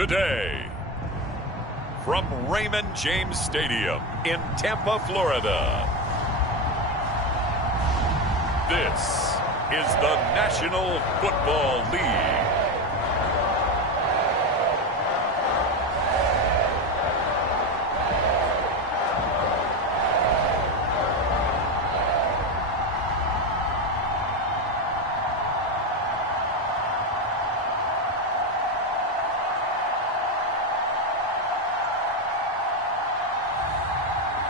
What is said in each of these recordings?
today. From Raymond James Stadium in Tampa, Florida, this is the National Football League.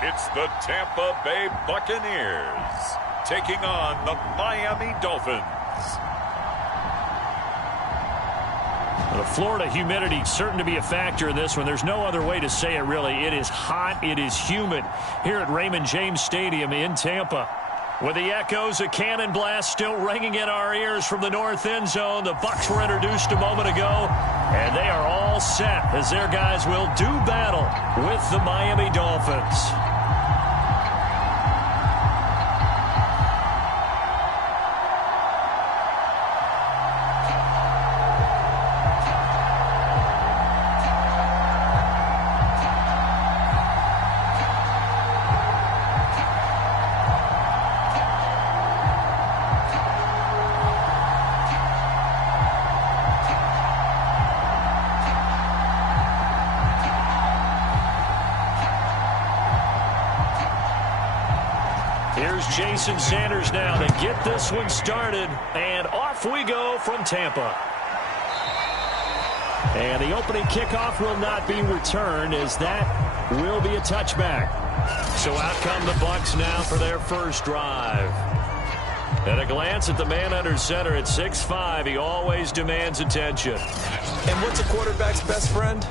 It's the Tampa Bay Buccaneers taking on the Miami Dolphins. The Florida humidity certain to be a factor in this one. There's no other way to say it, really. It is hot. It is humid here at Raymond James Stadium in Tampa. With the echoes of cannon blast still ringing in our ears from the north end zone, the Bucs were introduced a moment ago, and they are all set as their guys will do battle with the Miami Dolphins. Here's Jason Sanders now to get this one started, and off we go from Tampa. And the opening kickoff will not be returned, as that will be a touchback. So out come the Bucs now for their first drive. At a glance at the man under center at 6'5", he always demands attention. And what's a quarterback's best friend?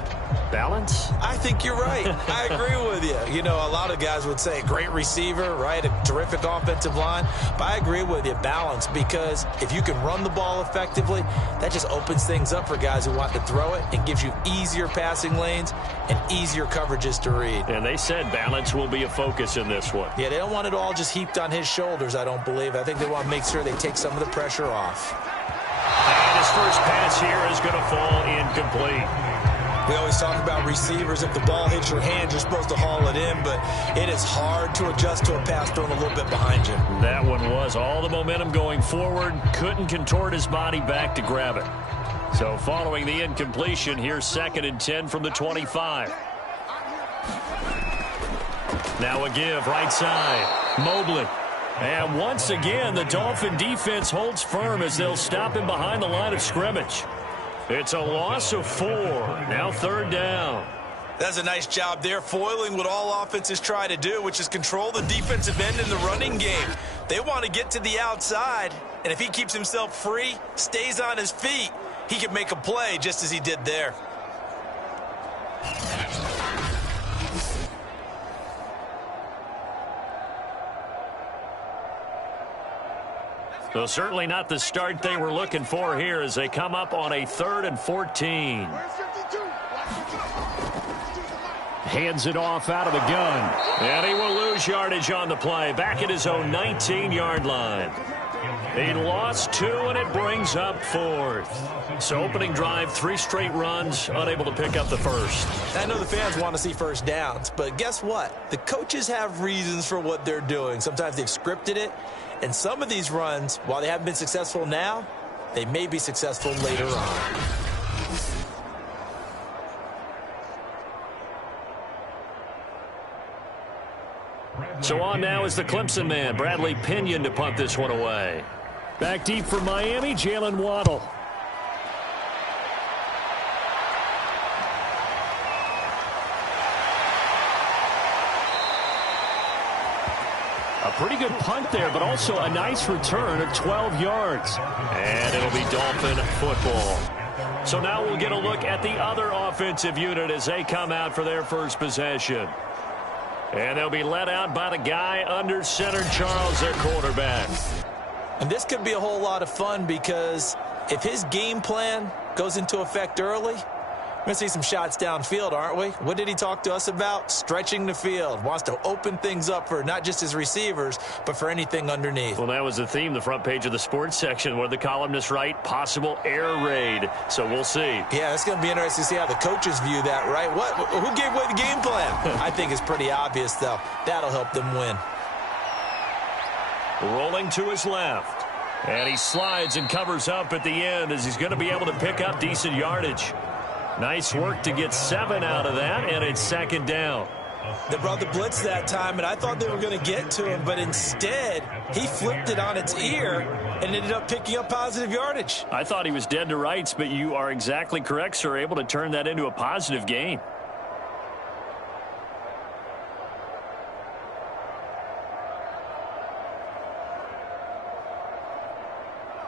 Balance? I think you're right. I agree with you. You know, a lot of guys would say great receiver, right? A terrific offensive line. But I agree with you, balance, because if you can run the ball effectively, that just opens things up for guys who want to throw it and gives you easier passing lanes and easier coverages to read. And they said balance will be a focus in this one. Yeah, they don't want it all just heaped on his shoulders, I don't believe. I think they want to make sure they take some of the pressure off. And his first pass here is going to fall incomplete. We always talk about receivers. If the ball hits your hand, you're supposed to haul it in, but it is hard to adjust to a pass thrown a little bit behind you. That one was all the momentum going forward. Couldn't contort his body back to grab it. So following the incompletion, here's 2nd and 10 from the 25. Now a give right side. Mobley. And once again, the Dolphin defense holds firm as they'll stop him behind the line of scrimmage. It's a loss of 4. Now 3rd down. That's a nice job there, foiling what all offenses try to do, which is control the defensive end in the running game. They want to get to the outside, and if he keeps himself free, stays on his feet, he can make a play just as he did there. So certainly not the start they were looking for here as they come up on a 3rd and 14. Hands it off out of the gun. And he will lose yardage on the play. Back at his own 19-yard line. He lost 2, and it brings up 4th. So opening drive, 3 straight runs, unable to pick up the first. I know the fans want to see first downs, but guess what? The coaches have reasons for what they're doing. Sometimes they've scripted it. And some of these runs, while they haven't been successful now, they may be successful later on. So on now is the Clemson man, Bradley Pinion, to punt this one away. Back deep for Miami, Jalen Waddle. A pretty good punt there, but also a nice return of 12 yards. And it'll be Dolphin football. So now we'll get a look at the other offensive unit as they come out for their first possession. And they'll be led out by the guy under center, Charles, their quarterback. And this could be a whole lot of fun because if his game plan goes into effect early, We're going to see some shots downfield, aren't we? What did he talk to us about? Stretching the field. Wants to open things up for not just his receivers, but for anything underneath. Well, that was the theme, the front page of the sports section, where the columnists write possible air raid. So we'll see. Yeah, it's going to be interesting to see how the coaches view that, right? Who gave away the game plan? I think it's pretty obvious, though. That'll help them win. Rolling to his left. And he slides and covers up at the end as he's going to be able to pick up decent yardage. Nice work to get 7 out of that, and it's second down. They brought the blitz that time, and I thought they were going to get to him, but instead, he flipped it on its ear and ended up picking up positive yardage. I thought he was dead to rights, but you are exactly correct, sir, able to turn that into a positive gain.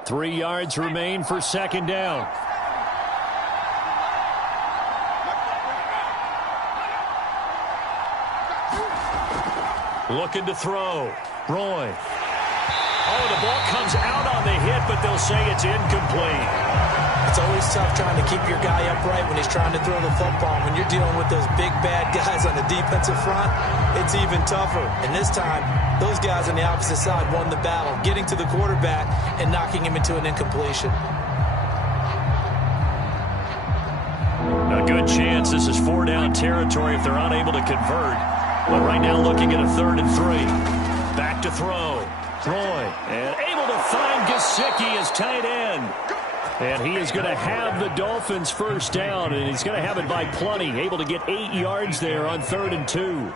Three yards remain for second down. Looking to throw. Roy. Oh, the ball comes out on the hit, but they'll say it's incomplete. It's always tough trying to keep your guy upright when he's trying to throw the football. When you're dealing with those big, bad guys on the defensive front, it's even tougher. And this time, those guys on the opposite side won the battle, getting to the quarterback and knocking him into an incompletion. A good chance this is 4-down territory if they're unable to convert. But right now looking at a 3rd and 3. Back to throw. Roy, and able to find Gesicki as tight end. And he is going to have the Dolphins first down, and he's going to have it by plenty. Able to get 8 yards there on 3rd and 2.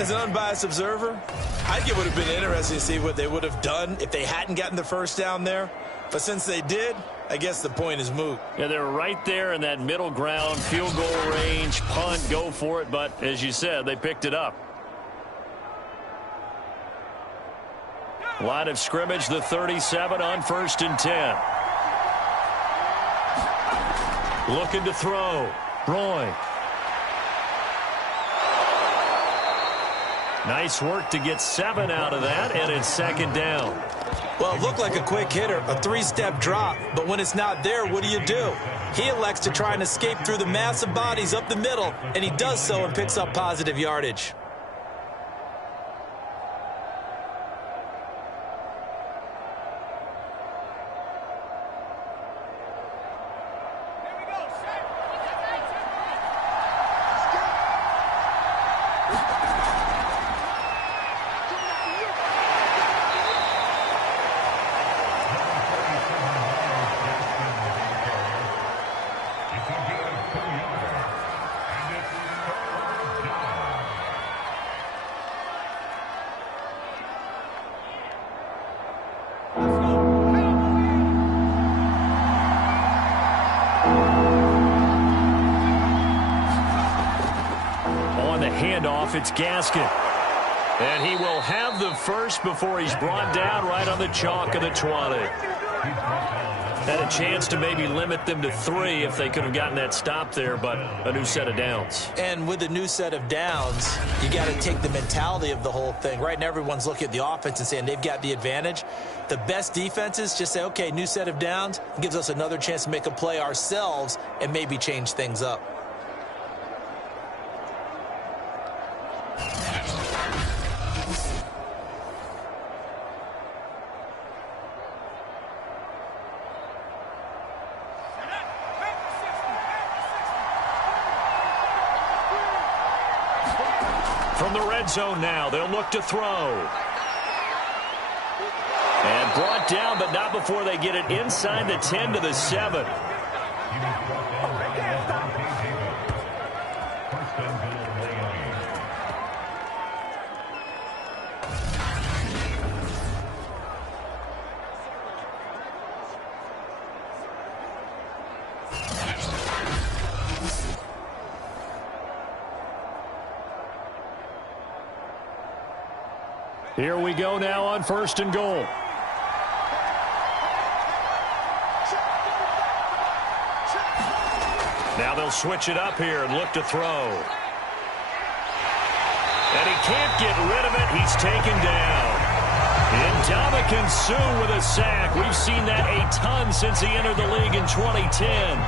As an unbiased observer, I think it would have been interesting to see what they would have done if they hadn't gotten the first down there. But since they did, I guess the point is moot. Yeah, they're right there in that middle ground, field goal range, punt, go for it. But as you said, they picked it up. Line of scrimmage, the 37 on 1st and 10. Looking to throw. Roy. Nice work to get 7 out of that, and it's second down. Well, it looked like a quick hitter, a 3-step drop, but when it's not there, what do? He elects to try and escape through the massive bodies up the middle, and he does so and picks up positive yardage. It's Gaskin. And he will have the first before he's brought down right on the chalk of the 20. Had a chance to maybe limit them to 3 if they could have gotten that stop there, but a new set of downs. And with a new set of downs, you got to take the mentality of the whole thing. Right now, everyone's looking at the offense and saying they've got the advantage. The best defenses just say, okay, new set of downs. It gives us another chance to make a play ourselves and maybe change things up. From the red zone now, they'll look to throw. And brought down, but not before they get it inside the 10 to the 7. Here we go now on 1st and goal. Now they'll switch it up here and look to throw. And he can't get rid of it. He's taken down. Ndamukong Suh with a sack. We've seen that a ton since he entered the league in 2010.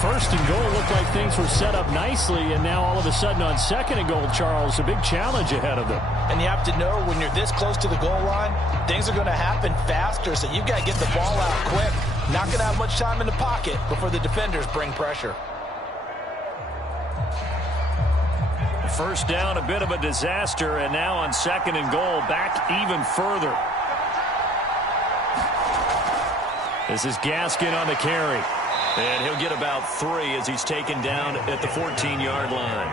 First and goal looked like things were set up nicely, and now all of a sudden on second and goal, Charles, a big challenge ahead of them. And you have to know when you're this close to the goal line, things are going to happen faster, so you've got to get the ball out quick. Not going to have much time in the pocket before the defenders bring pressure. First down, a bit of a disaster, and now on second and goal, back even further. This is Gaskin on the carry. And he'll get about 3 as he's taken down at the 14-yard line.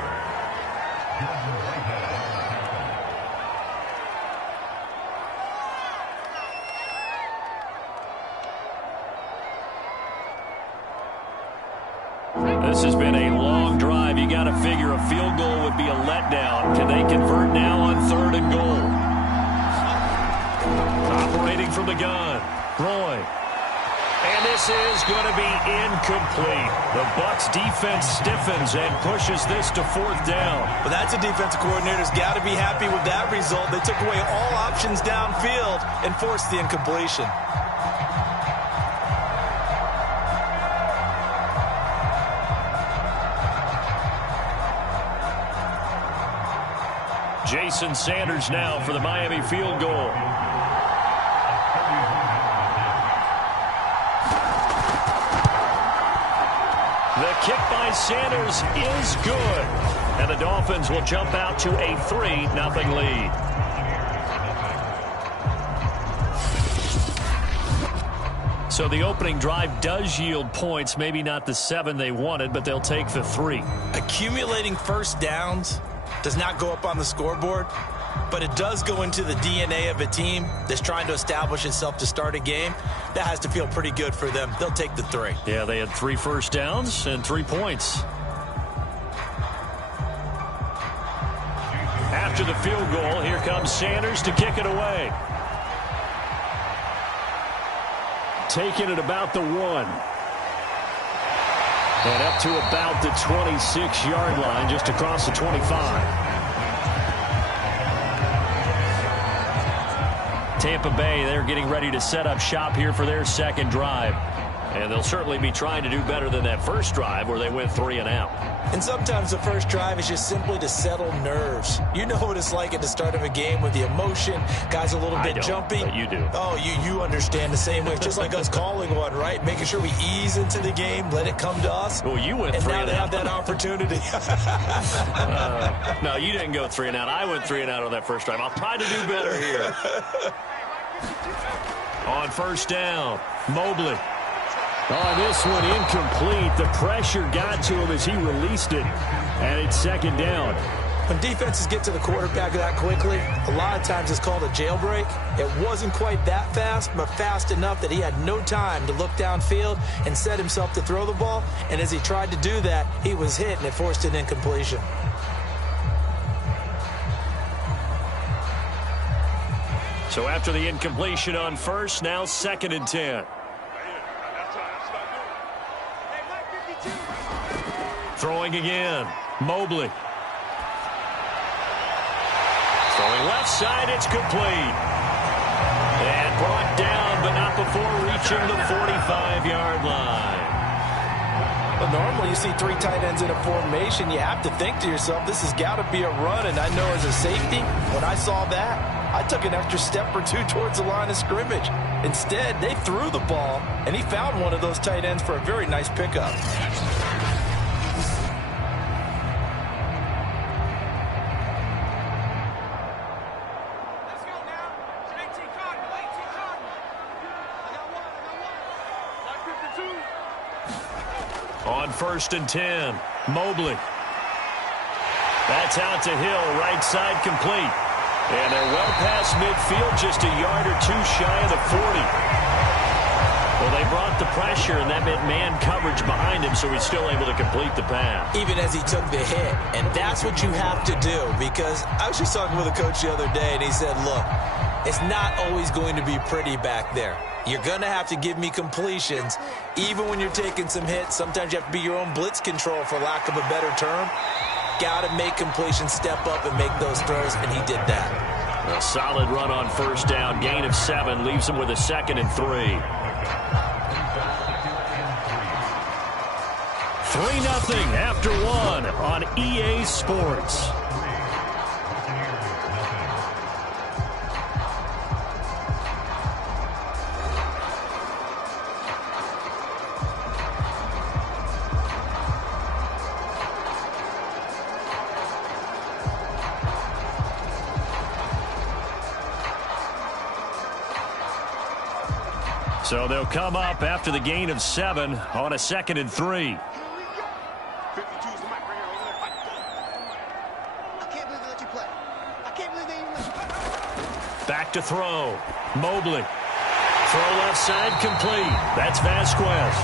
This has been a long drive. You got to figure a field goal would be a letdown. Can they convert now on third and goal? Operating from the gun, Roy. And this is going to be incomplete. The Bucs defense stiffens and pushes this to fourth down. Well, that's a defensive coordinator's got to be happy with that result. They took away all options downfield and forced the incompletion. Jason Sanders now for the Miami field goal. The kick by Sanders is good. And the Dolphins will jump out to a 3-0 lead. So the opening drive does yield points. Maybe not the 7 they wanted, but they'll take the 3. Accumulating first downs does not go up on the scoreboard, but it does go into the DNA of a team that's trying to establish itself to start a game. That has to feel pretty good for them. They'll take the 3. Yeah, they had 3 first downs and 3 points. After the field goal, here comes Sanders to kick it away. Taking it about the 1. And up to about the 26-yard line, just across the 25. Tampa Bay, they're getting ready to set up shop here for their second drive. And they'll certainly be trying to do better than that first drive where they went 3 and out. And sometimes the first drive is just simply to settle nerves. You know what it's like at the start of a game with the emotion, guys a little bit jumpy. But you do. Oh, you understand the same way. It's just like us calling one, right? Making sure we ease into the game, let it come to us. Well, you went 3 and out. And now they have that opportunity. No, you didn't go 3 and out. I went 3 and out on that first drive. I'll try to do better here. On first down, Mobley. On this one, incomplete. The pressure got to him as he released it. And it's second down. When defenses get to the quarterback that quickly, a lot of times it's called a jailbreak. It wasn't quite that fast, but fast enough that he had no time to look downfield and set himself to throw the ball. And as he tried to do that, he was hit, and it forced an incompletion. So after the incompletion on first, now second and 10. Throwing again, Mobley. Throwing left side, it's complete. And brought down, but not before reaching the 45-yard line. But normally you see 3 tight ends in a formation, you have to think to yourself, this has got to be a run. And I know as a safety, when I saw that, I took an extra step or 2 towards the line of scrimmage. Instead, they threw the ball, and he found one of those tight ends for a very nice pickup. On first and 10, Mobley. That's out to Hill, right side complete. And they're well past midfield, just a yard or 2 shy of the 40. Well, they brought the pressure, and that meant man coverage behind him, so he's still able to complete the pass. Even as he took the hit, and that's what you have to do, because I was just talking with a coach the other day, and he said, look, it's not always going to be pretty back there. You're going to have to give me completions, even when you're taking some hits. Sometimes you have to be your own blitz control, for lack of a better term. Got to make completions, step up and make those throws, and he did that. A solid run on first down. Gain of 7 leaves him with a second and 3. 3-0 after one on EA Sports. So they'll come up after the gain of 7 on a 2nd and 3. Back to throw. Mobley. Throw left side complete. That's Vasquez.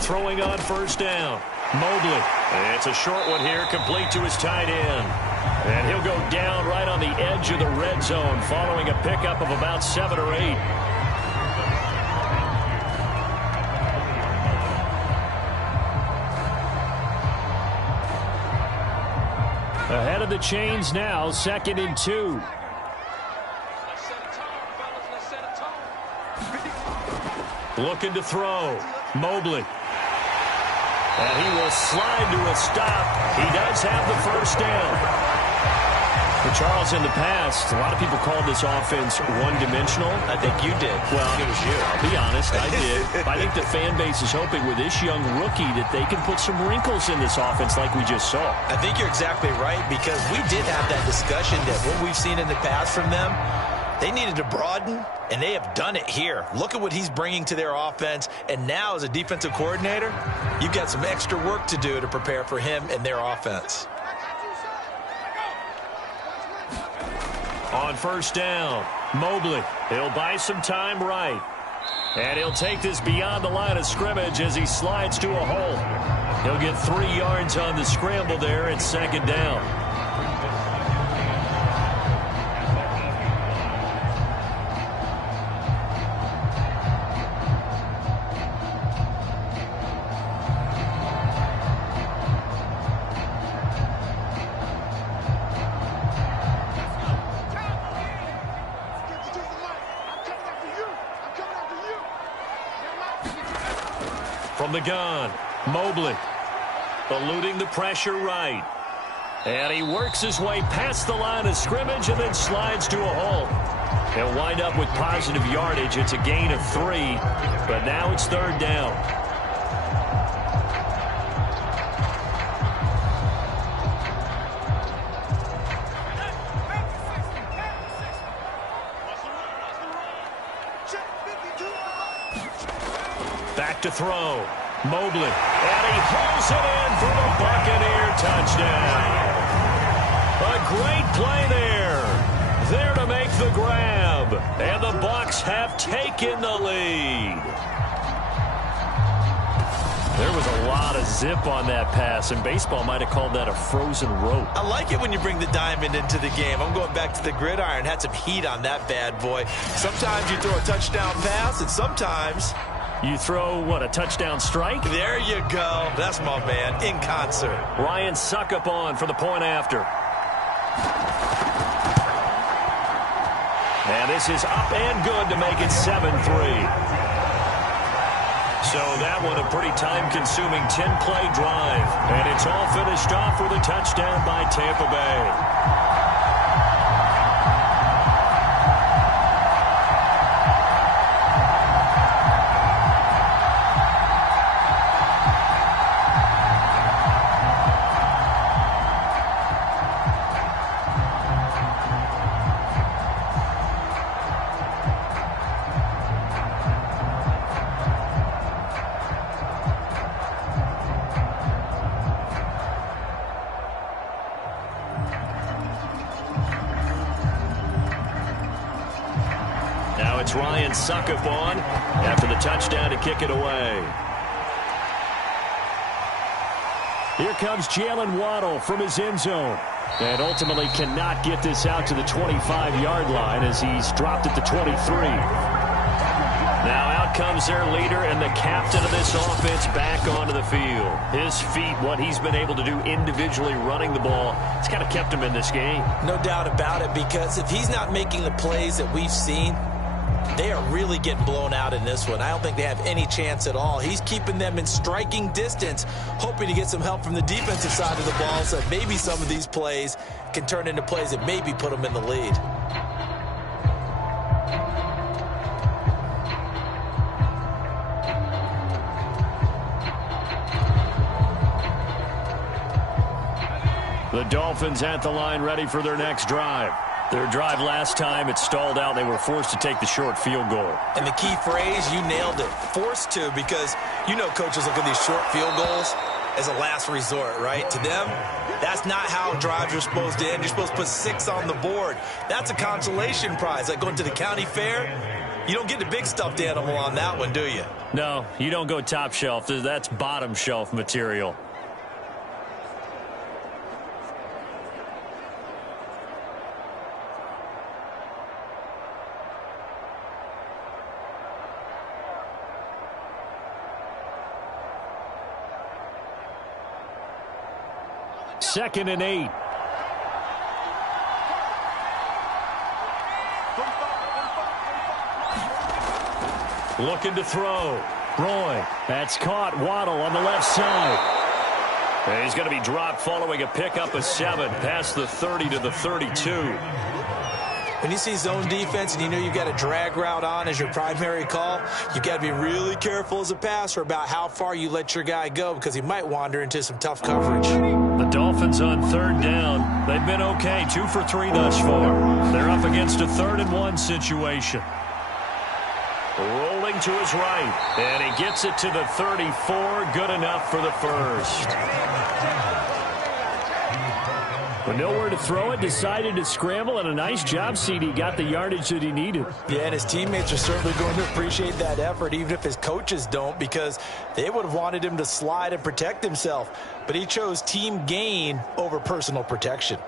Throwing on first down. Mobley. It's a short one here, complete to his tight end. And he'll go down right on the edge of the red zone following a pickup of about 7 or 8. Ahead of the chains now, 2nd and 2. Looking to throw. Mobley. And he will slide to a stop. He does have the first down. For Charles, in the past, a lot of people called this offense one-dimensional. I think you did. Well, it was you. I'll be honest, I did. I think the fan base is hoping with this young rookie that they can put some wrinkles in this offense like we just saw. I think you're exactly right, because we did have that discussion that what we've seen in the past from them, they needed to broaden, and they have done it here. Look at what he's bringing to their offense, and now as a defensive coordinator, you've got some extra work to do to prepare for him and their offense. On first down, Mobley. He'll buy some time right. And he'll take this beyond the line of scrimmage as he slides to a hole. He'll get 3 yards on the scramble there at 2nd down. From the gun, Mobley, eluding the pressure right. And he works his way past the line of scrimmage and then slides to a hole. He'll wind up with positive yardage. It's a gain of 3, but now it's 3rd down. Back to throw. Mobley. And he hauls it in for the Buccaneer touchdown. A great play there. There to make the grab. And the Bucs have taken the lead. There was a lot of zip on that pass, and baseball might have called that a frozen rope. I like it when you bring the diamond into the game. I'm going back to the gridiron. Had some heat on that bad boy. Sometimes you throw a touchdown pass, and sometimes you throw, what, a touchdown strike? There you go. That's my man, in concert. Ryan Suckup on for the point after. And this is up and good to make it 7-3. So that one a pretty time-consuming 10-play drive. And it's all finished off with a touchdown by Tampa Bay. It's Ryan Suckup on after the touchdown to kick it away. Here comes Jalen Waddle from his end zone. And ultimately cannot get this out to the 25-yard line as he's dropped at the 23. Now out comes their leader and the captain of this offense back onto the field. His feet, what he's been able to do individually running the ball, it's kind of kept him in this game. No doubt about it, because if he's not making the plays that we've seen, they are really getting blown out in this one. I don't think they have any chance at all. He's keeping them in striking distance, hoping to get some help from the defensive side of the ball so that maybe some of these plays can turn into plays that maybe put them in the lead. The Dolphins at the line ready for their next drive. Their drive last time, it stalled out. They were forced to take the short field goal. And the key phrase, you nailed it, forced to, because you know coaches look at these short field goals as a last resort, right? To them, that's not how drives are supposed to end. You're supposed to put 6 on the board. That's a consolation prize. Like going to the county fair, you don't get the big stuffed animal on that one, do you? No, you don't go top shelf. That's bottom shelf material. Second and 8. Looking to throw. Roy. That's caught. Waddle on the left side. And he's going to be dropped following a pickup of 7 past the 30 to the 32. When you see zone defense and you know you've got a drag route on as your primary call, you've got to be really careful as a passer about how far you let your guy go, because he might wander into some tough coverage. The Dolphins on third down. They've been okay, 2 for 3 thus far. They're up against a 3rd and 1 situation. Rolling to his right, and he gets it to the 34. Good enough for the first. But nowhere to throw it, decided to scramble, and a nice job, CD. Got the yardage that he needed. Yeah, and his teammates are certainly going to appreciate that effort, even if his coaches don't, because they would have wanted him to slide and protect himself. But he chose team gain over personal protection.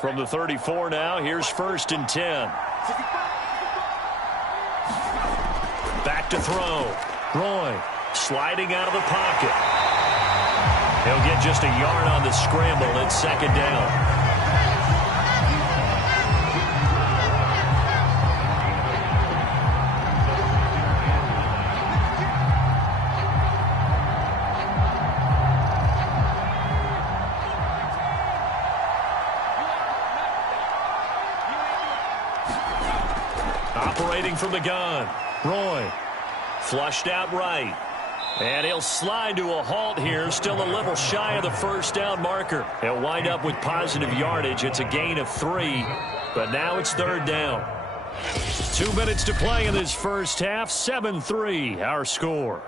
From the 34 now, here's 1st and 10. Back to throw. Roy sliding out of the pocket. He'll get just a yard on the scramble. It's 2nd down. Operating from the gun. Roy flushed out right. And he'll slide to a halt here. Still a little shy of the 1st down marker. He'll wind up with positive yardage. It's a gain of 3. But now it's 3rd down. 2 minutes to play in this first half. 7-3 our score.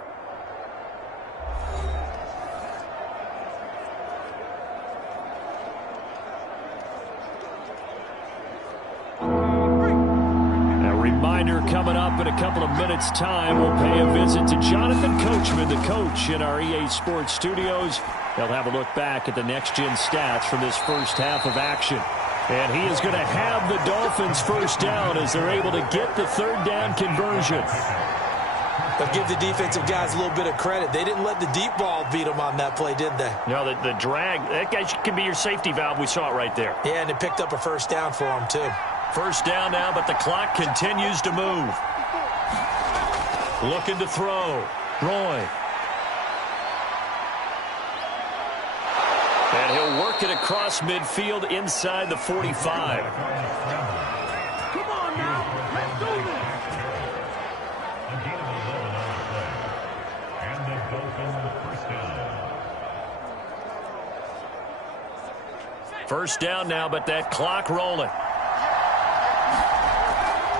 Coming up in a couple of minutes' time, we'll pay a visit to Jonathan Coachman, the coach in our EA Sports studios. They'll have a look back at the next-gen stats from this first half of action. And he is going to have the Dolphins first down as they're able to get the 3rd down conversion. But give the defensive guys a little bit of credit. They didn't let the deep ball beat them on that play, did they? No, the drag, that guy can be your safety valve. We saw it right there. Yeah, and it picked up a 1st down for them, too. 1st down now, but the clock continues to move. Looking to throw. Roy. And he'll work it across midfield inside the 45. Come on now, let's do this. First down now, but that clock rolling.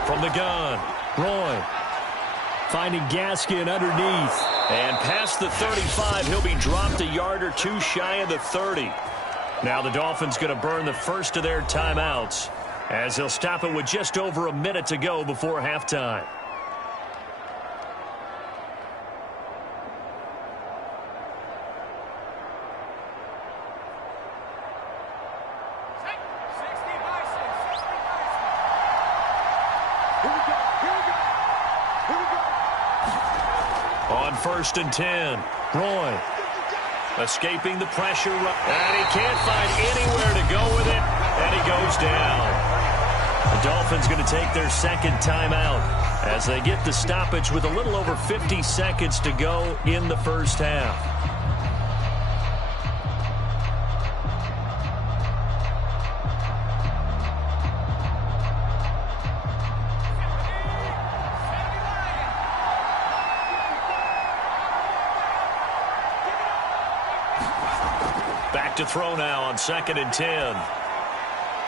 From the gun, Roy finding Gaskin underneath. And past the 35, he'll be dropped a yard or 2 shy of the 30. Now the Dolphins going to burn the first of their timeouts as they'll stop it with just over a minute to go before halftime. On 1st and 10, Roy escaping the pressure, and he can't find anywhere to go with it, and he goes down. The Dolphins going to take their second timeout as they get the stoppage with a little over 50 seconds to go in the first half. Back to throw now on 2nd and 10.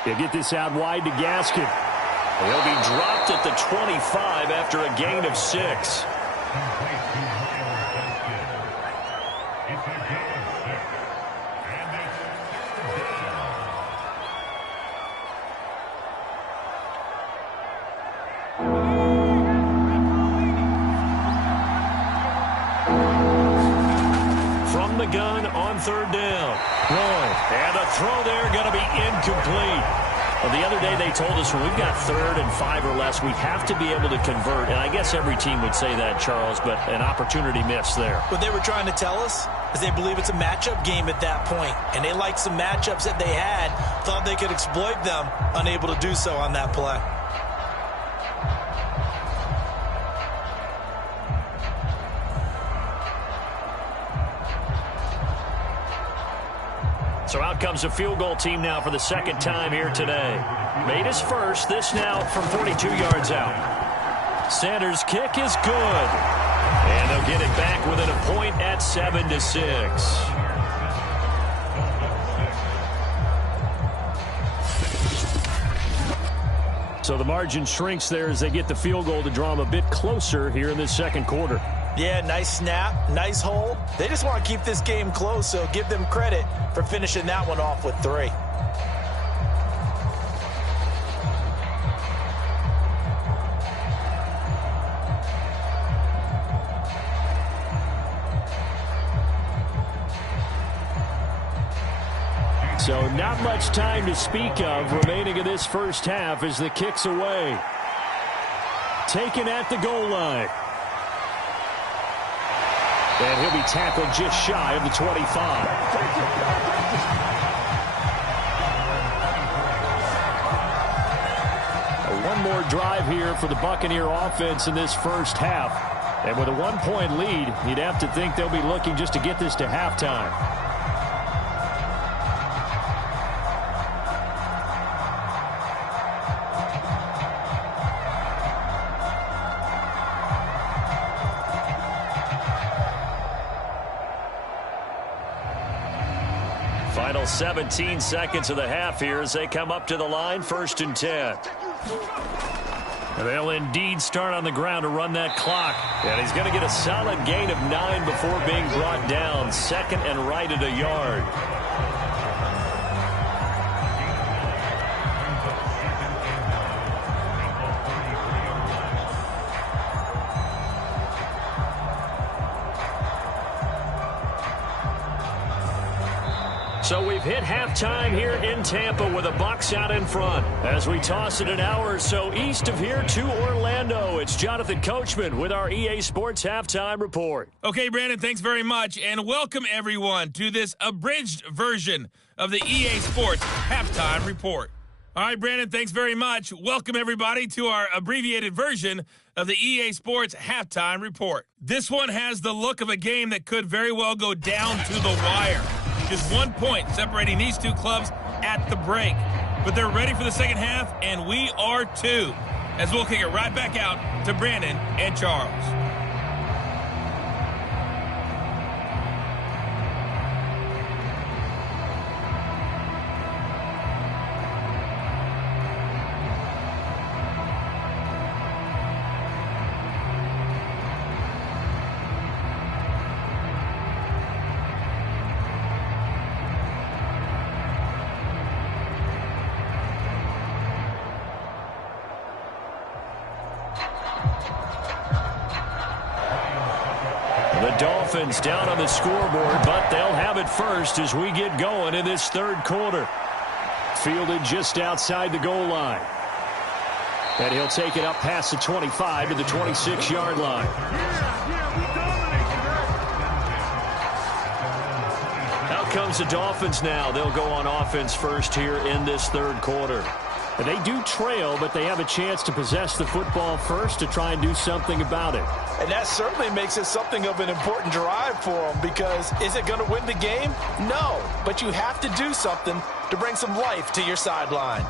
He'll get this out wide to Gaskin. He'll be dropped at the 25 after a gain of 6. From the gun on 3rd down. Roy, and a throw there going to be incomplete. Well, the other day they told us when we've got 3rd and 5 or less, we have to be able to convert. And I guess every team would say that, Charles, but an opportunity missed there. What they were trying to tell us is they believe it's a matchup game at that point. And they liked some matchups that they had, thought they could exploit them, unable to do so on that play. So out comes a field goal team now for the second time here today. Made his first, this now from 42 yards out. Sanders' kick is good. And they'll get it back within a point at 7-6. So the margin shrinks there as they get the field goal to draw them a bit closer here in this second quarter. Yeah, nice snap, nice hole. They just want to keep this game close, so give them credit for finishing that one off with 3. So not much time to speak of remaining in this first half as the kick's away. Taken at the goal line. And he'll be tackled just shy of the 25. One more drive here for the Buccaneer offense in this first half. And with a 1-point lead, you'd have to think they'll be looking just to get this to halftime. Final 17 seconds of the half here as they come up to the line, 1st and 10. They'll indeed start on the ground to run that clock. And he's going to get a solid gain of 9 before being brought down. 2nd and right at a yard. So we've hit halftime here in Tampa with the Bucs out in front. As we toss it an hour or so east of here to Orlando, it's Jonathan Coachman with our EA Sports Halftime Report. Okay, Brandon, thanks very much, and welcome everyone to this abridged version of the EA Sports Halftime Report. All right, Brandon, thanks very much. Welcome everybody to our abbreviated version of the EA Sports Halftime Report. This one has the look of a game that could very well go down to the wire. Just 1 point separating these two clubs at the break. But they're ready for the second half, and we are too, as we'll kick it right back out to Brandon and Charles. Dolphins down on the scoreboard, but they'll have it first as we get going in this third quarter. Fielded just outside the goal line. And he'll take it up past the 25 to the 26-yard line. Out comes the Dolphins now. They'll go on offense first here in this third quarter. And they do trail, but they have a chance to possess the football first to try and do something about it. And that certainly makes it something of an important drive for them, because is it going to win the game? No, but you have to do something to bring some life to your sideline.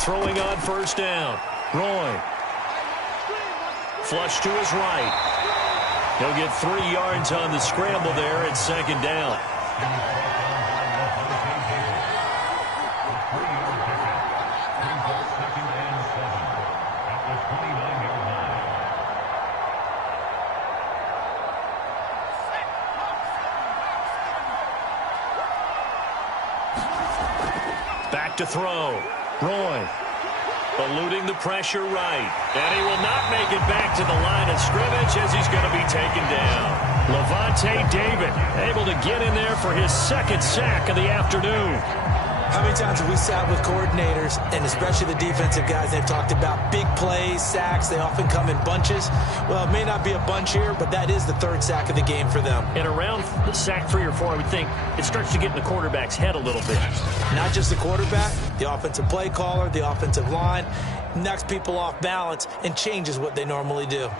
Throwing on first down. Roy. Flush to his right. He'll get 3 yards on the scramble there at second down. Back to throw. Roy. Eluding the pressure right. And he will not make it back to the line of scrimmage as he's going to be taken down. Levante David able to get in there for his second sack of the afternoon. How many times have we sat with coordinators, and especially the defensive guys, they've talked about big plays, sacks. They often come in bunches. Well, it may not be a bunch here, but that is the third sack of the game for them. And around the sack 3 or 4, I would think it starts to get in the quarterback's head a little bit. Not just the quarterback, the offensive play caller, the offensive line, knocks people off balance and changes what they normally do.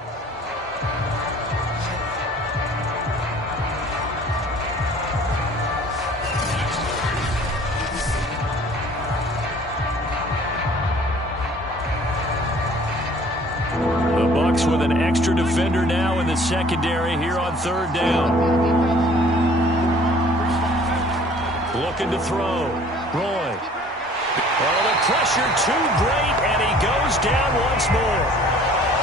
With an extra defender now in the secondary here on third down. Looking to throw. Roy. Oh, the pressure too great, and he goes down once more.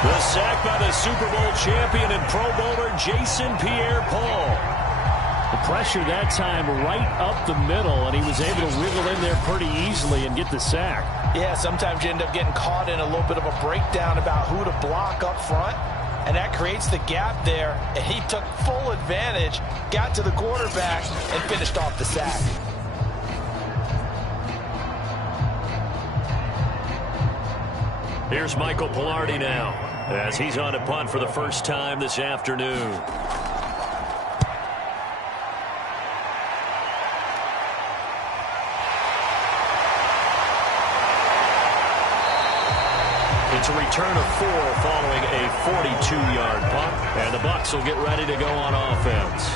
The sack by the Super Bowl champion and Pro Bowler Jason Pierre-Paul. The pressure that time right up the middle, and he was able to wiggle in there pretty easily and get the sack. Yeah, sometimes you end up getting caught in a little bit of a breakdown about who to block up front, and that creates the gap there, and he took full advantage, got to the quarterback, and finished off the sack. Here's Michael Pilardi now, as he's on a punt for the first time this afternoon. It's a return of 4 following a 42-yard punt, and the Bucs will get ready to go on offense.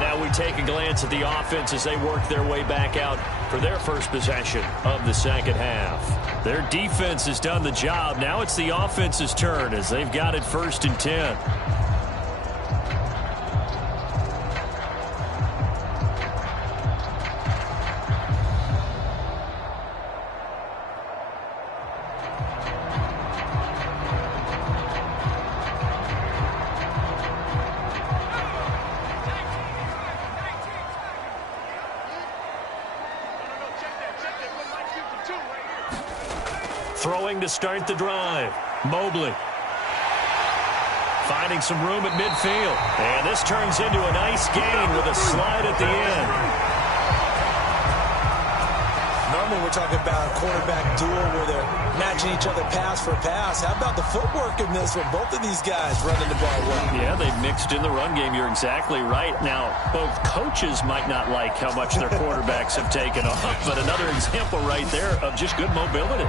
Now we take a glance at the offense as they work their way back out for their first possession of the second half. Their defense has done the job. Now it's the offense's turn as they've got it 1st and 10. Throwing to start the drive. Mobley. Finding some room at midfield. And this turns into a nice gain with a slide at the end. Normally we're talking about a quarterback duel where they're matching each other pass for pass. How about the footwork in this one? Both of these guys running the ball well. Yeah, they've mixed in the run game. You're exactly right. Now, both coaches might not like how much their quarterbacks have taken off, but another example right there of just good mobility.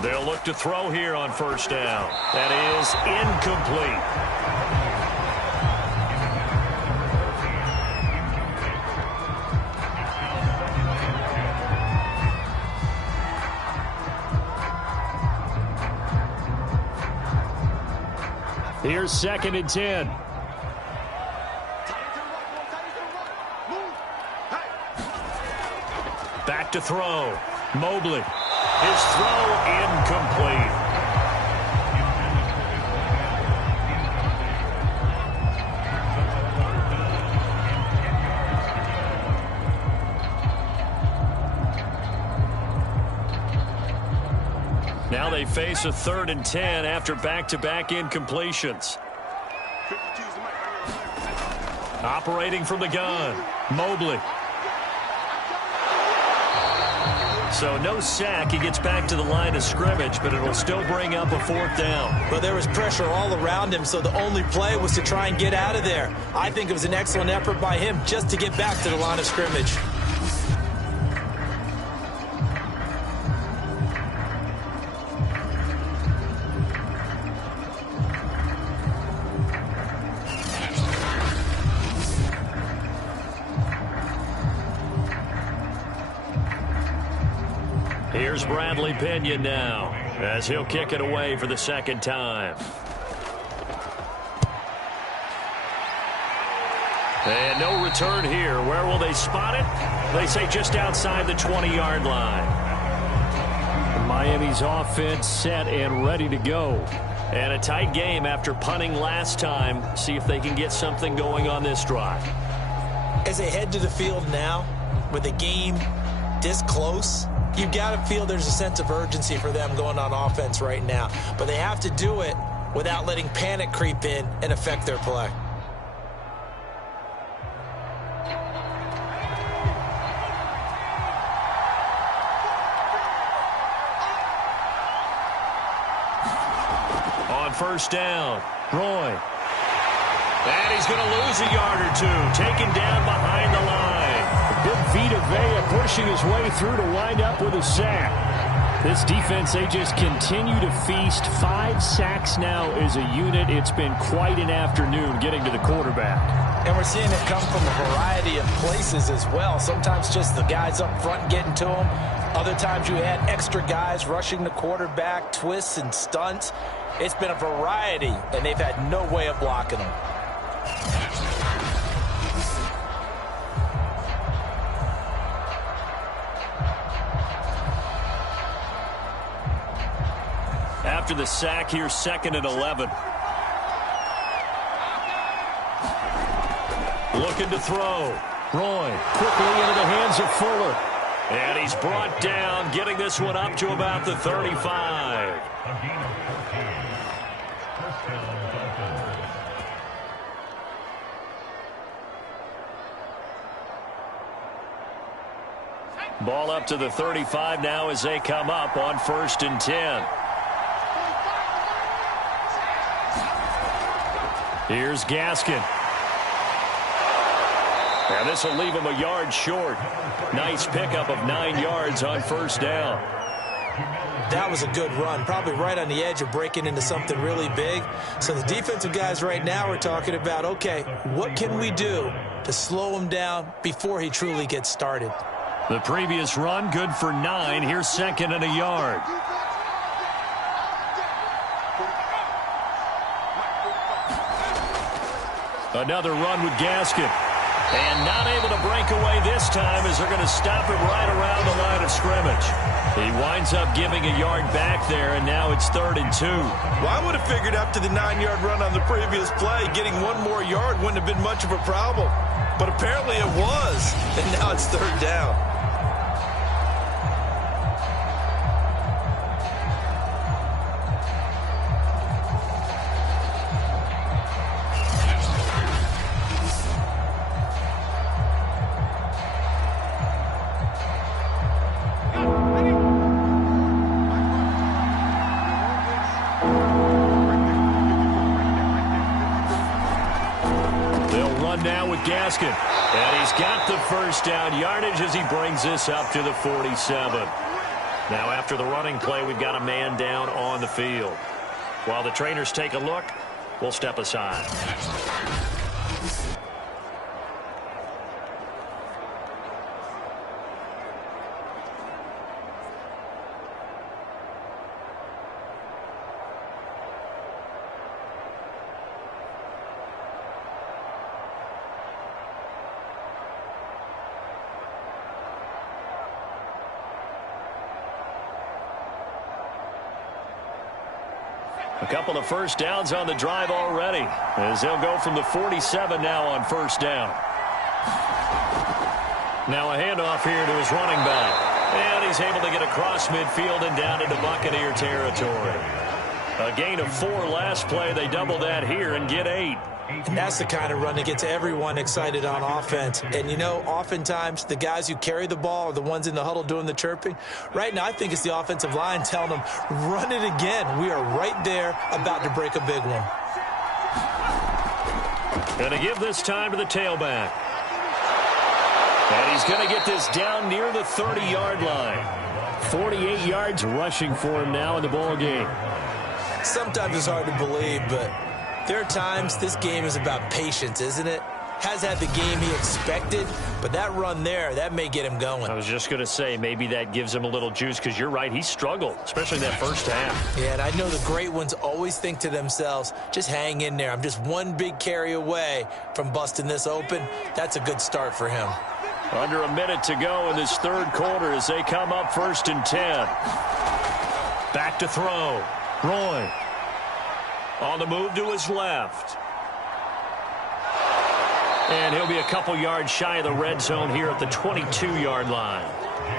They'll look to throw here on first down. That is incomplete. Here's 2nd and 10. back to throw. Mobley. His throw incomplete. Now they face a 3rd and 10 after back-to-back incompletions. Operating from the gun, Mobley. So no sack. He gets back to the line of scrimmage, but it'll still bring up a 4th down. But there was pressure all around him, so the only play was to try and get out of there. I think it was an excellent effort by him just to get back to the line of scrimmage. Here's Bradley Pinion now, as he'll kick it away for the 2nd time. And no return here. Where will they spot it? They say just outside the 20-yard line. Miami's offense set and ready to go. And a tight game after punting last time. See if they can get something going on this drive. As they head to the field now, with the game this close, you've got to feel there's a sense of urgency for them going on offense right now. But they have to do it without letting panic creep in and affect their play. On 1st down, Roy. And he's going to lose a yard or two, taken down behind the line. Big Vita Vea pushing his way through to wind up with a sack. This defense, they just continue to feast. 5 sacks now as a unit. It's been quite an afternoon getting to the quarterback. And we're seeing it come from a variety of places as well. Sometimes just the guys up front getting to him. Other times you had extra guys rushing the quarterback, twists and stunts. It's been a variety, and they've had no way of blocking them. After the sack, here's 2nd and 11. Looking to throw. Roy Quickly into the hands of Fuller. And he's brought down, getting this one up to about the 35. Ball up to the 35 now as they come up on 1st and 10. Here's Gaskin. And this will leave him a yard short. Nice pickup of 9 yards on 1st down. That was a good run, probably right on the edge of breaking into something really big. So the defensive guys right now are talking about, okay, what can we do to slow him down before he truly gets started? The previous run, good for 9. Here's 2nd and a yard. Another run with Gaskin. And not able to break away this time as they're going to stop it right around the line of scrimmage. He winds up giving a yard back there, and now it's 3rd and 2. Well, I would have figured after the 9-yard run on the previous play, getting 1 more yard wouldn't have been much of a problem. But apparently it was, and now it's 3rd down. Gaskin. And he's got the 1st down yardage as he brings this up to the 47. Now after the running play, we've got a man down on the field. While the trainers take a look, we'll step aside. A couple of first downs on the drive already, as they'll go from the 47 now on first down. Now a handoff here to his running back. And he's able to get across midfield and down into Buccaneer territory. A gain of 4 last play. They double that here and get 8. And that's the kind of run that gets everyone excited on offense. And, you know, oftentimes the guys who carry the ball are the ones in the huddle doing the chirping. Right now, I think it's the offensive line telling them, run it again. We are right there about to break a big one. Going to give this time to the tailback. And he's going to get this down near the 30-yard line. 48 yards rushing for him now in the ball game. Sometimes it's hard to believe, but there are times this game is about patience, isn't it? Has had the game he expected, but that run there, that may get him going. I was just going to say, maybe that gives him a little juice, because you're right, he struggled, especially in that first half. Yeah, and I know the great ones always think to themselves, just hang in there. I'm just one big carry away from busting this open. That's a good start for him. Under a minute to go in this third quarter as they come up 1st and 10. Back to throw. Roy. On the move to his left. And he'll be a couple yards shy of the red zone here at the 22-yard line.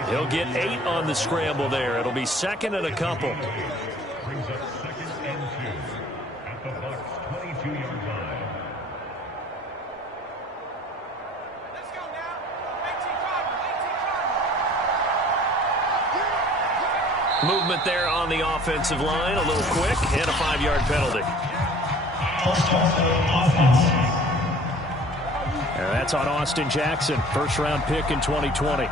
He'll get 8 on the scramble there. It'll be 2nd and a couple. Movement there on the offensive line, a little quick, and a 5-yard penalty. And that's on Austin Jackson, first-round pick in 2020.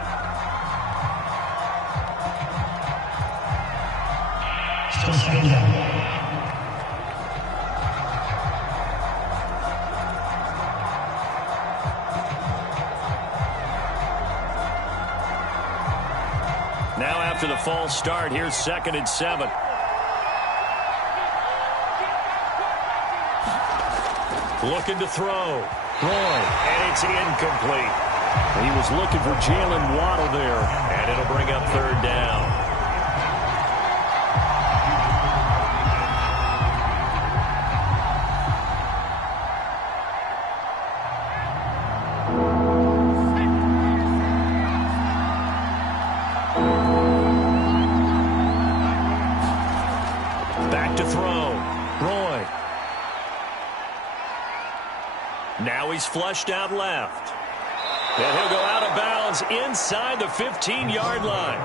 Now after the false start, here's 2nd and 7. Looking to throw. Roy, and it's incomplete. He was looking for Jalen Waddle there. And it'll bring up 3rd down. Back to throw. Roy. Now he's flushed out left. And he'll go out of bounds inside the 15-yard line.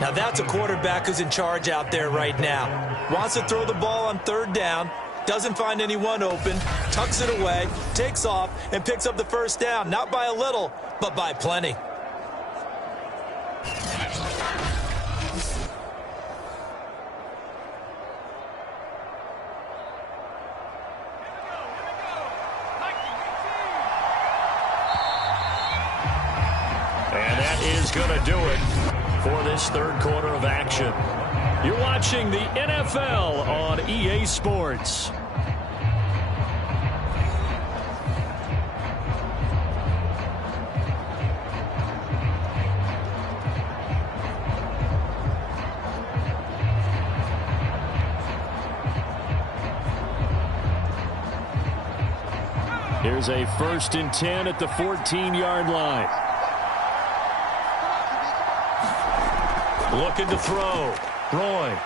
Now that's a quarterback who's in charge out there right now. Wants to throw the ball on 3rd down, doesn't find anyone open, tucks it away, takes off, and picks up the 1st down. Not by a little, but by plenty. Is going to do it for this third quarter of action. You're watching the NFL on EA Sports. Here's a 1st and 10 at the 14-yard line. Looking to throw. Roy.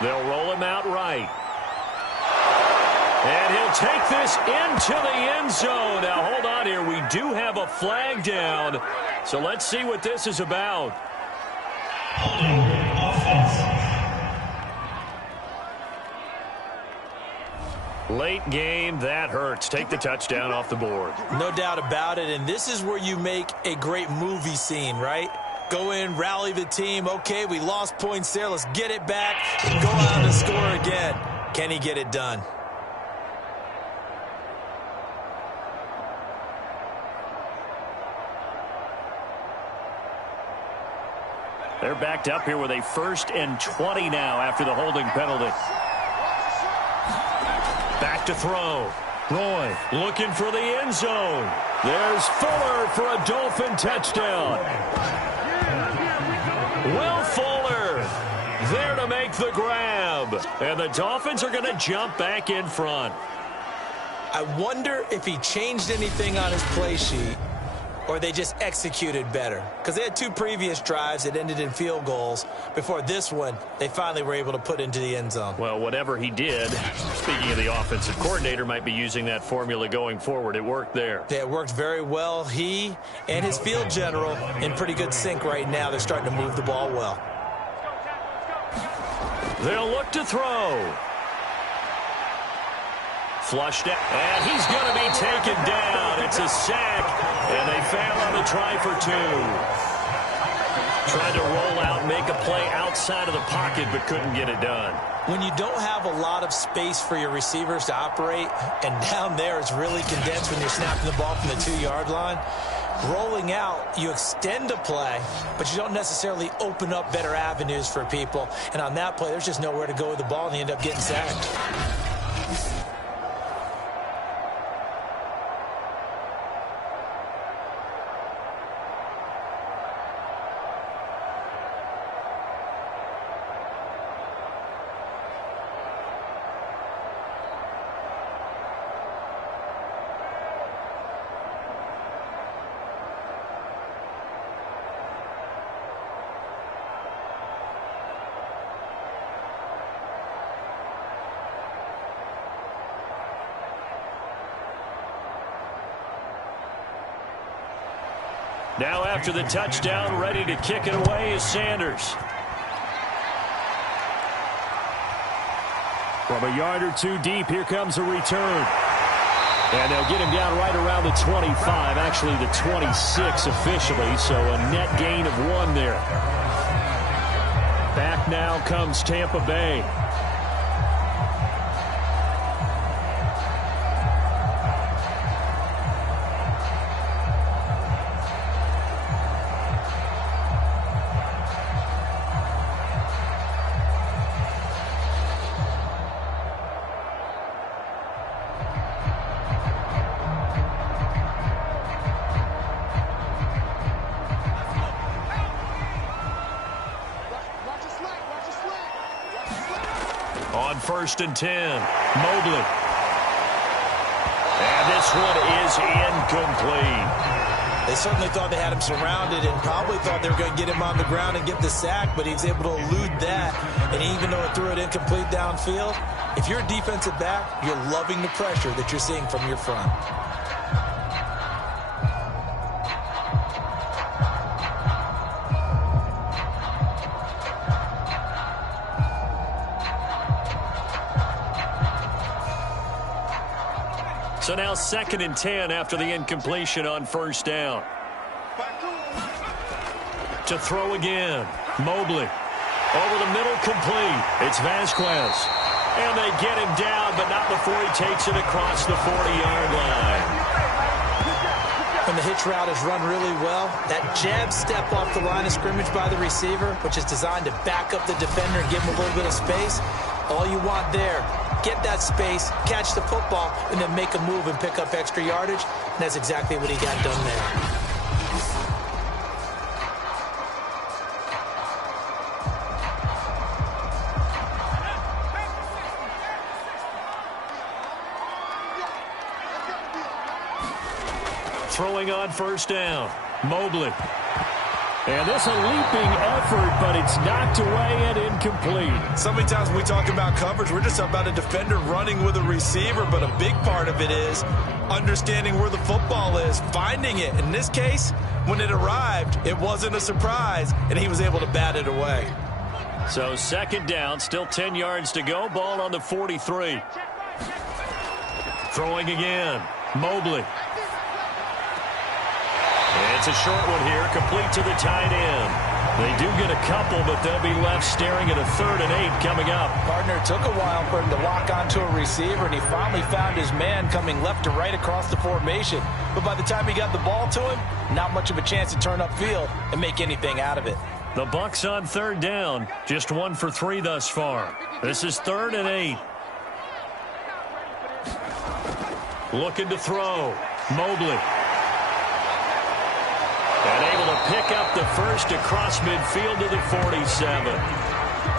They'll roll him out right. And he'll take this into the end zone. Now, hold on here. We do have a flag down. So let's see what this is about. Late game, that hurts. Take the touchdown off the board. No doubt about it, and this is where you make a great movie scene, right? Go in, rally the team. Okay, we lost points there. Let's get it back and go out and score again. Can he get it done? They're backed up here with a 1st and 20 now after the holding penalty. Back to throw. Roy looking for the end zone. There's Fuller for a Dolphin touchdown. Will Fuller, There to make the grab. And the Dolphins are going to jump back in front. I wonder if he changed anything on his play sheet or they just executed better. Because they had 2 previous drives that ended in field goals. Before this one, they finally were able to put into the end zone. Well, whatever he did, speaking of the offensive coordinator, might be using that formula going forward. It worked there. Yeah, it worked very well. He and his field general in pretty good sync right now. They're starting to move the ball well. They'll look to throw. Flushed out, and he's going to be taken down. It's a sack, and they fail on the try for 2. Tried to roll out, make a play outside of the pocket, but couldn't get it done. When you don't have a lot of space for your receivers to operate, and down there it's really condensed when you're snapping the ball from the 2-yard line, rolling out, you extend a play, but you don't necessarily open up better avenues for people. And on that play, there's just nowhere to go with the ball, and they end up getting sacked. Now after the touchdown, ready to kick it away is Sanders. From a yard or 2 deep, here comes a return. And they'll get him down right around the 25, actually the 26 officially, so a net gain of 1 there. Back now comes Tampa Bay. On 1st and 10, Mobley. And this one is incomplete. They certainly thought they had him surrounded and probably thought they were going to get him on the ground and get the sack, but he was able to elude that. And even though it threw it incomplete downfield, if you're a defensive back, you're loving the pressure that you're seeing from your front. So now 2nd and 10 after the incompletion on 1st down. To throw again. Mobley. Over the middle, complete. It's Vasquez. And they get him down, but not before he takes it across the 40-yard line. When the hitch route is run really well, that jab step off the line of scrimmage by the receiver, which is designed to back up the defender and give him a little bit of space, all you want there, get that space, catch the football, and then make a move and pick up extra yardage. And that's exactly what he got done there. Throwing on 1st down. Mobley. And this a leaping effort, but it's knocked away and incomplete. So many times when we talk about coverage, we're just about a defender running with a receiver, but a big part of it is understanding where the football is, finding it. In this case, when it arrived, it wasn't a surprise, and he was able to bat it away. So 2nd down, still 10 yards to go, ball on the 43. Throwing again, Mobley. It's a short one here, complete to the tight end. They do get a couple, but they'll be left staring at a 3rd and 8 coming up. Partner, took a while for him to lock onto a receiver, and he finally found his man coming left to right across the formation. But by the time he got the ball to him, not much of a chance to turn upfield and make anything out of it. The Bucs on 3rd down, just 1 for 3 thus far. This is 3rd and 8. Looking to throw, Mobley. And able to pick up the first across midfield to the 47.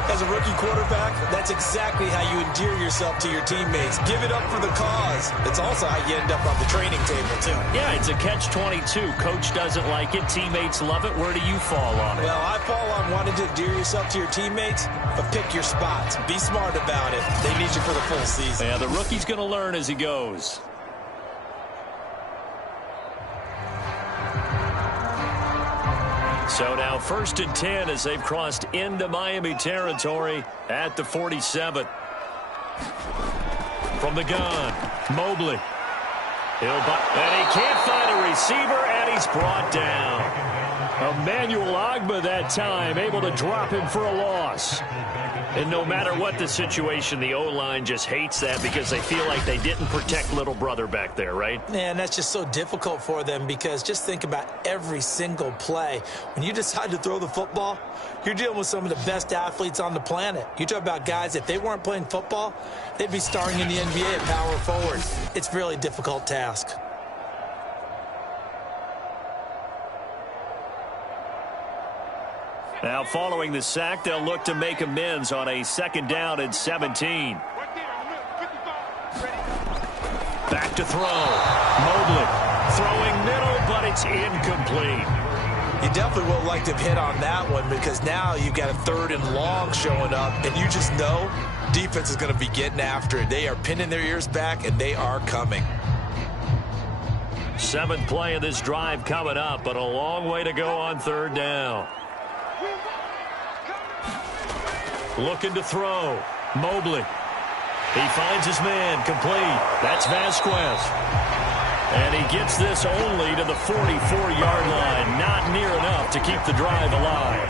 As a rookie quarterback, that's exactly how you endear yourself to your teammates. Give it up for the cause. It's also how you end up on the training table, too. Yeah, it's a catch-22. Coach doesn't like it. Teammates love it. Where do you fall on it? Well, I fall on wanting to endear yourself to your teammates, but pick your spots. Be smart about it. They need you for the full season. Yeah, the rookie's going to learn as he goes. So now 1st and 10 as they've crossed into Miami territory at the 47. From the gun, Mobley. And he can't find a receiver, and he's brought down. Emmanuel Ogbah that time, able to drop him for a loss. And no matter what the situation, the O-line just hates that because they feel like they didn't protect little brother back there, right? Man, that's just so difficult for them because just think about every single play. When you decide to throw the football, you're dealing with some of the best athletes on the planet. You talk about guys, if they weren't playing football, they'd be starring in the NBA at power forward. It's a really difficult task. Now, following the sack, they'll look to make amends on a 2nd down and 17. Back to throw. Mobley throwing middle, but it's incomplete. You definitely would like to hit on that one because now you've got a 3rd and long showing up, and you just know defense is going to be getting after it. They are pinning their ears back, and they are coming. 7th play of this drive coming up, but a long way to go on 3rd down. Looking to throw. Mobley. He finds his man complete. That's Vasquez. And he gets this only to the 44-yard line. Not near enough to keep the drive alive.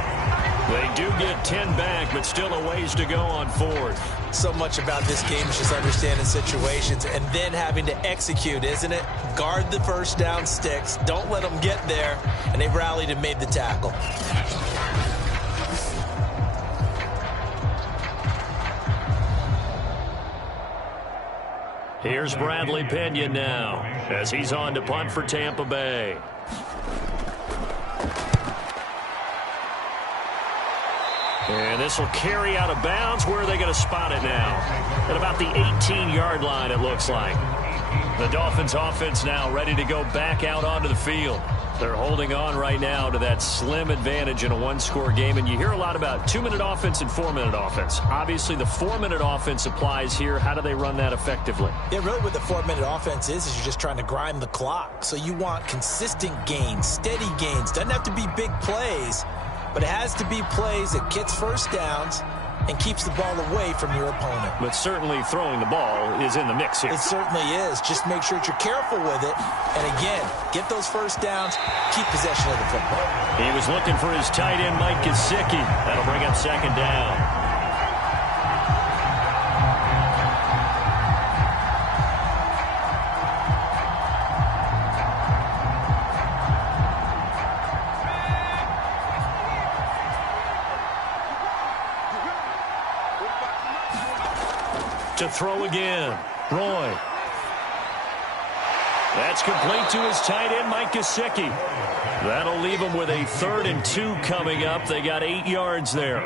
They do get 10 back, but still a ways to go on 4th. So much about this game is just understanding situations and then having to execute, isn't it? Guard the 1st down sticks. Don't let them get there. And they rallied and made the tackle. Here's Bradley Pena now as he's on to punt for Tampa Bay. And this will carry out of bounds. Where are they going to spot it now? At about the 18-yard line, it looks like. The Dolphins offense now ready to go back out onto the field. They're holding on right now to that slim advantage in a 1-score game. And you hear a lot about 2-minute offense and 4-minute offense. Obviously, the 4-minute offense applies here. How do they run that effectively? Yeah, really what the 4-minute offense is you're just trying to grind the clock. So you want consistent gains, steady gains. Doesn't have to be big plays, but it has to be plays that gets 1st downs and keeps the ball away from your opponent. But certainly throwing the ball is in the mix here. It certainly is. Just make sure that you're careful with it. And again, get those 1st downs, keep possession of the football. He was looking for his tight end, Mike Gesicki. That'll bring up 2nd down. To throw again. Roy. That's complete to his tight end, Mike Gesicki. That'll leave him with a 3rd and 2 coming up. They got 8 yards there.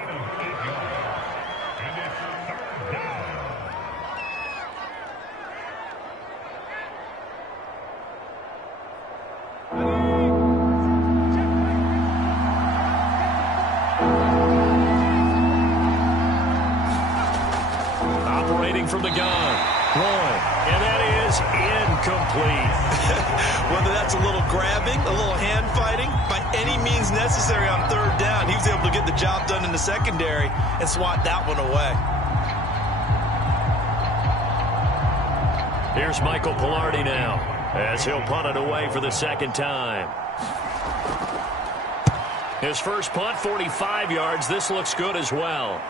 From the gun, Roy, and that is incomplete. Whether that's a little grabbing, a little hand fighting, by any means necessary on 3rd down, he was able to get the job done in the secondary and swat that one away. Here's Michael Pilardi now as he'll punt it away for the 2nd time. His first punt, 45 yards. This looks good as well.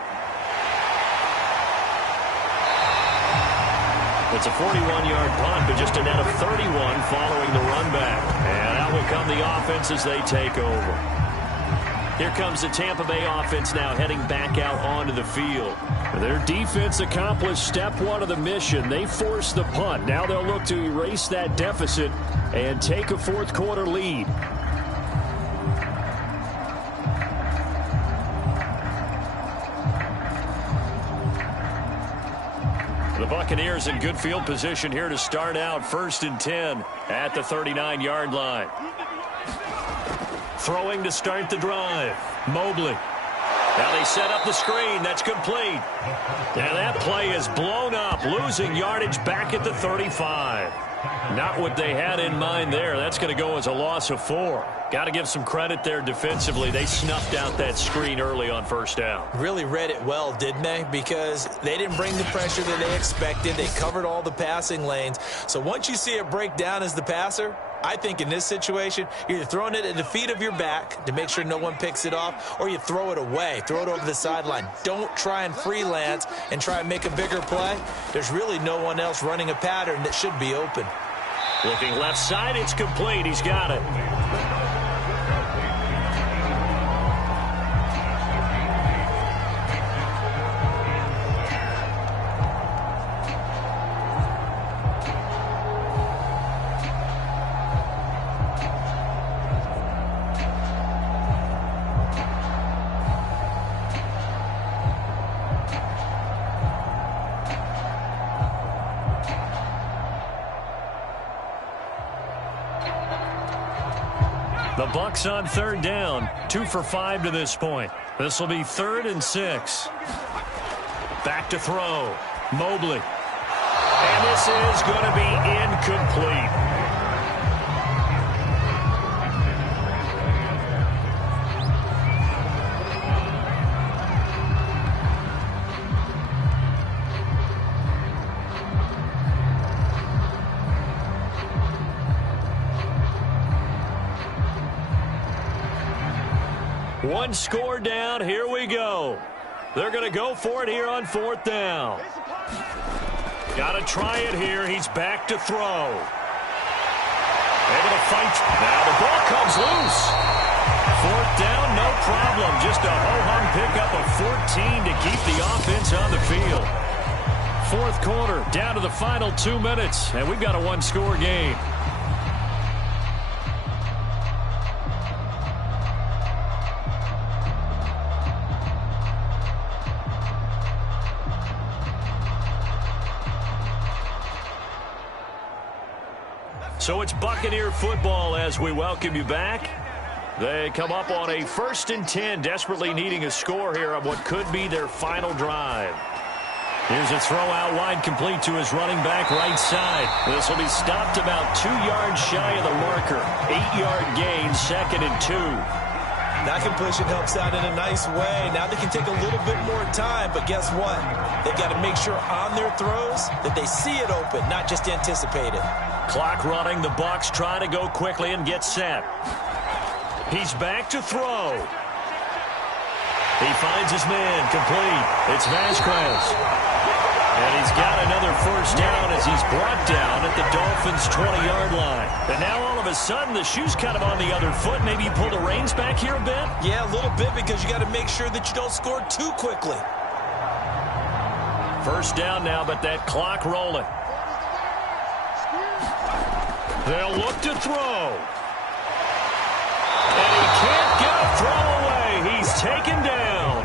It's a 41-yard punt, but just a net of 31 following the run back. And out will come the offense as they take over. Here comes the Tampa Bay offense now heading back out onto the field. Their defense accomplished step 1 of the mission. They forced the punt. Now they'll look to erase that deficit and take a 4th quarter lead. The Buccaneers in good field position here to start out 1st and 10 at the 39-yard line. Throwing to start the drive. Mobley. Now they set up the screen. That's complete. And that play is blown up, losing yardage back at the 35. Not what they had in mind there. That's going to go as a loss of 4. Got to give some credit there defensively. They snuffed out that screen early on 1st down. Really read it well, didn't they? Because they didn't bring the pressure that they expected. They covered all the passing lanes. So once you see it break down as the passer, I think in this situation, you're either throwing it at the feet of your back to make sure no one picks it off, or you throw it away, throw it over the sideline. Don't try and freelance and try and make a bigger play. There's really no one else running a pattern that should be open. Looking left side, it's complete. He's got it. The Bucs on 3rd down, 2 for 5 to this point. This will be 3rd and 6. Back to throw. Mobley. And this is going to be incomplete. One score down. Here we go. They're going to go for it here on 4th down. Got to try it here. He's back to throw. Able to fight. Now the ball comes loose. 4th down, no problem. Just a ho-hum pickup of 14 to keep the offense on the field. 4th quarter, down to the final 2 minutes, and we've got a one-score game. So it's Buccaneer football as we welcome you back. They come up on a 1st and 10, desperately needing a score here on what could be their final drive. Here's a throw out wide, complete to his running back right side. This will be stopped about 2 yards shy of the marker. 8-yard gain, 2nd and 2. That completion helps out in a nice way. Now they can take a little bit more time, but guess what? They've got to make sure on their throws that they see it open, not just anticipate it. Clock running. The Bucs try to go quickly and get set. He's back to throw. He finds his man, complete. It's Vasquez. And he's got another 1st down as he's brought down at the Dolphins' 20-yard line. And now all of a sudden the shoe's kind of on the other foot. Maybe you pull the reins back here a bit? Yeah, a little bit, because you got to make sure that you don't score too quickly. 1st down now, but that clock rolling. They'll look to throw. And he can't get a throw away. He's taken down.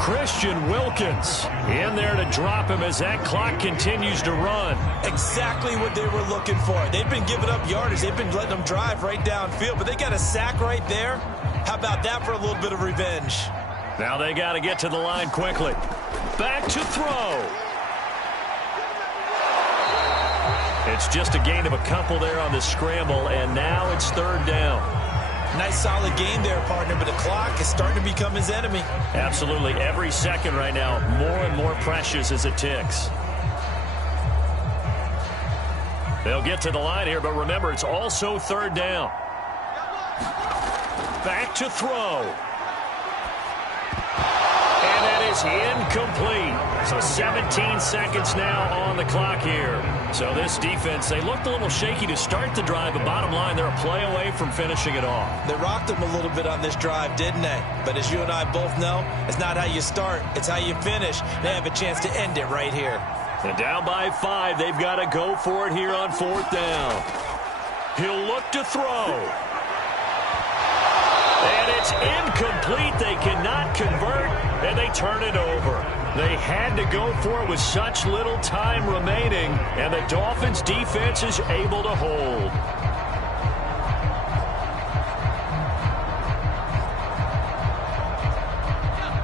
Christian Wilkins in there to drop him as that clock continues to run. Exactly what they were looking for. They've been giving up yardage. They've been letting them drive right downfield, but they got a sack right there. How about that for a little bit of revenge? Now they got to get to the line quickly. Back to throw. It's just a gain of a couple there on the scramble, and now it's 3rd down. Nice solid game there, partner, but the clock is starting to become his enemy. Absolutely. Every second right now, more and more precious as it ticks. They'll get to the line here, but remember, it's also 3rd down. Back to throw. And that is incomplete. So 17 seconds now on the clock here. So this defense, they looked a little shaky to start the drive, but bottom line, they're a play away from finishing it off. They rocked them a little bit on this drive, didn't they? But as you and I both know, it's not how you start, it's how you finish. They have a chance to end it right here. And down by 5, they've got to go for it here on 4th down. He'll look to throw. And it's incomplete. They cannot convert, and they turn it over. They had to go for it with such little time remaining, and the Dolphins' defense is able to hold.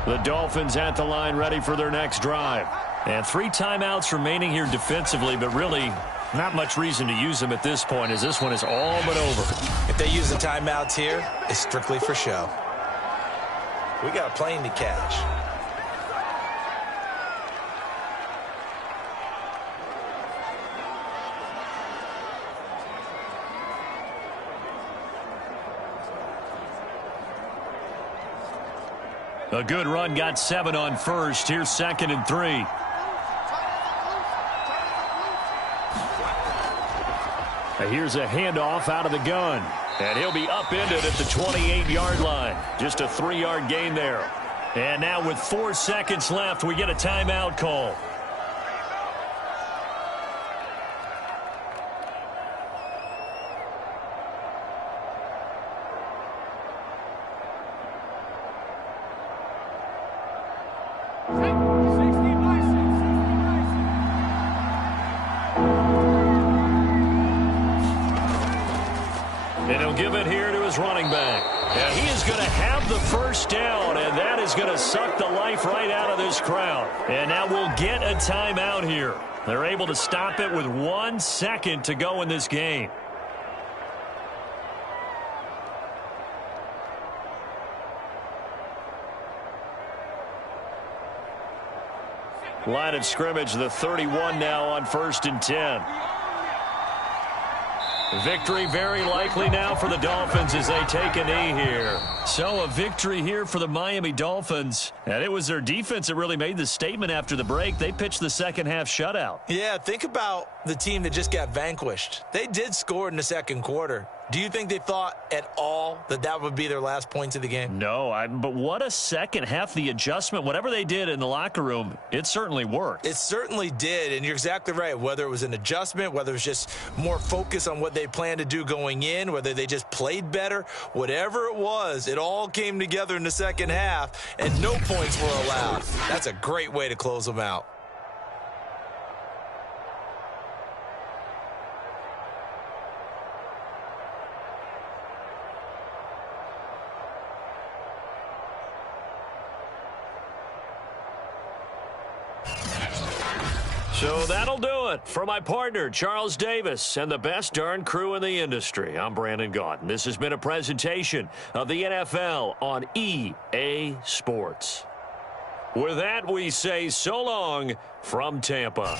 The Dolphins at the line ready for their next drive. And 3 timeouts remaining here defensively, but really not much reason to use them at this point as this one is all but over. If they use the timeouts here, it's strictly for show. We got a plane to catch. A good run got 7 on first. Here's 2nd and 3. Here's a handoff out of the gun. And he'll be upended at the 28-yard line. Just a 3-yard gain there. And now with 4 seconds left, we get a timeout call. Give it here to his running back. And he is going to have the first down, and that is going to suck the life right out of this crowd. And now we'll get a timeout here. They're able to stop it with 1 second to go in this game. Line of scrimmage, the 31 now on 1st and 10. Victory very likely now for the Dolphins as they take a knee here. So a victory here for the Miami Dolphins. And it was their defense that really made the statement after the break. They pitched the second half shutout. Yeah, think about the team that just got vanquished. They did score in the second quarter. Do you think they thought at all that that would be their last points of the game? No, but what a second half. The adjustment, whatever they did in the locker room, it certainly worked. It certainly did, and you're exactly right. Whether it was an adjustment, whether it was just more focus on what they planned to do going in, whether they just played better, whatever it was, it all came together in the second half, and no points were allowed. That's a great way to close them out. So that'll do it for my partner, Charles Davis, and the best darn crew in the industry. I'm Brandon Gaudin. This has been a presentation of the NFL on EA Sports. With that, we say so long from Tampa.